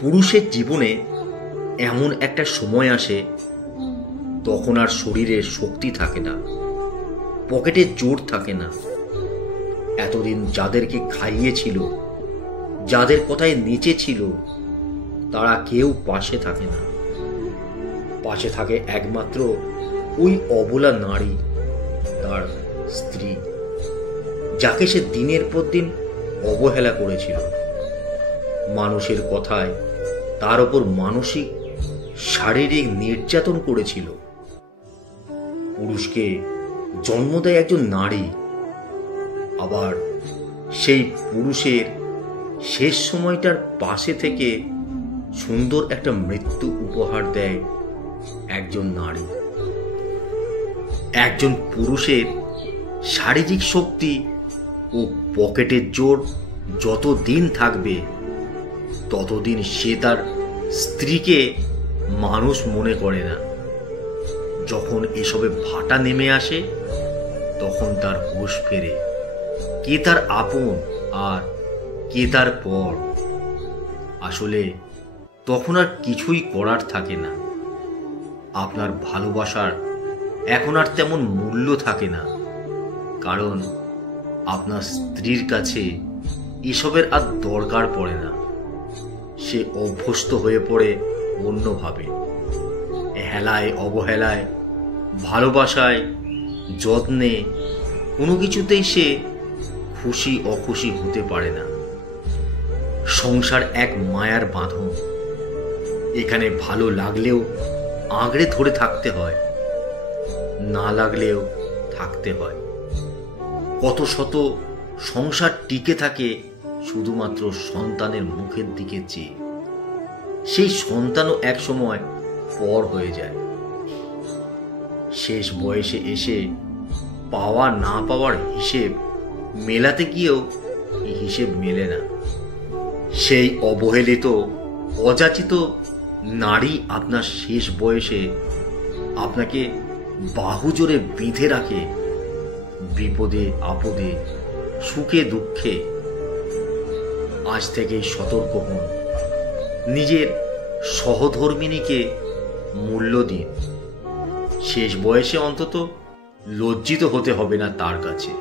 পুরুষের জীবনে এমন একটা সময় আসে তখন আর শরীরে শক্তি থাকে না, পকেটে জোর থাকে না। এতদিন যাদেরকে খাইয়েছিল, যাদের কথায় নিচে ছিল, তারা কেউ পাশে থাকে না। পাশে থাকে একমাত্র ওই অবলা নারী, তার স্ত্রী, যাকে সে দিনের পর দিন অবহেলা করেছিল। মানুষের কথায় তার ওপর মানসিক শারীরিক নির্যাতন করেছিল। পুরুষকে জন্ম দেয় একজন নারী, আবার সেই পুরুষের শেষ সময়টার পাশে থেকে সুন্দর একটা মৃত্যু উপহার দেয় একজন নারী। একজন পুরুষের শারীরিক শক্তি ও পকেটের জোর যতদিন থাকবে ততদিন সে তার স্ত্রীকে মানুষ মনে করে না। যখন এসবে ভাটা নেমে আসে তখন তার হুঁশ ফেরে, কে তার আপন আর কে তার পর। আসলে তখন আর কিছুই করার থাকে না। আপনার ভালোবাসার এখন আর তেমন মূল্য থাকে না, কারণ আপনার স্ত্রীর কাছে এসবের আর দরকার পড়ে না। সে অভ্যস্ত হয়ে পড়ে অন্যভাবে, হেলায় অবহেলায়, ভালোবাসায়, যত্নে, কোনো কিছুতেই সে খুশি অখুশি হতে পারে না। সংসার এক মায়ার বাঁধন, এখানে ভালো লাগলেও আঁকড়ে ধরে থাকতে হয়, না লাগলেও থাকতে হয়। কত শত সংসার টিকে থাকে শুধুমাত্র সন্তানের মুখের দিকে চেয়ে। সেই সন্তানও এক সময় পর হয়ে যায়। শেষ বয়সে এসে পাওয়া না পাওয়ার হিসেব মেলাতে গিয়েও হিসেব মেলে না। সেই অবহেলিত অযাচিত নারী আপনার শেষ বয়সে আপনাকে বাহুজোরে বেঁধে রাখে, বিপদে আপদে, সুখে দুঃখে। আজ থেকেই সতর্ক হন, নিজের সহধর্মিণীকে মূল্য দিন। শেষ বয়সে অন্তত লজ্জিত হতে হবে না তার কাছে।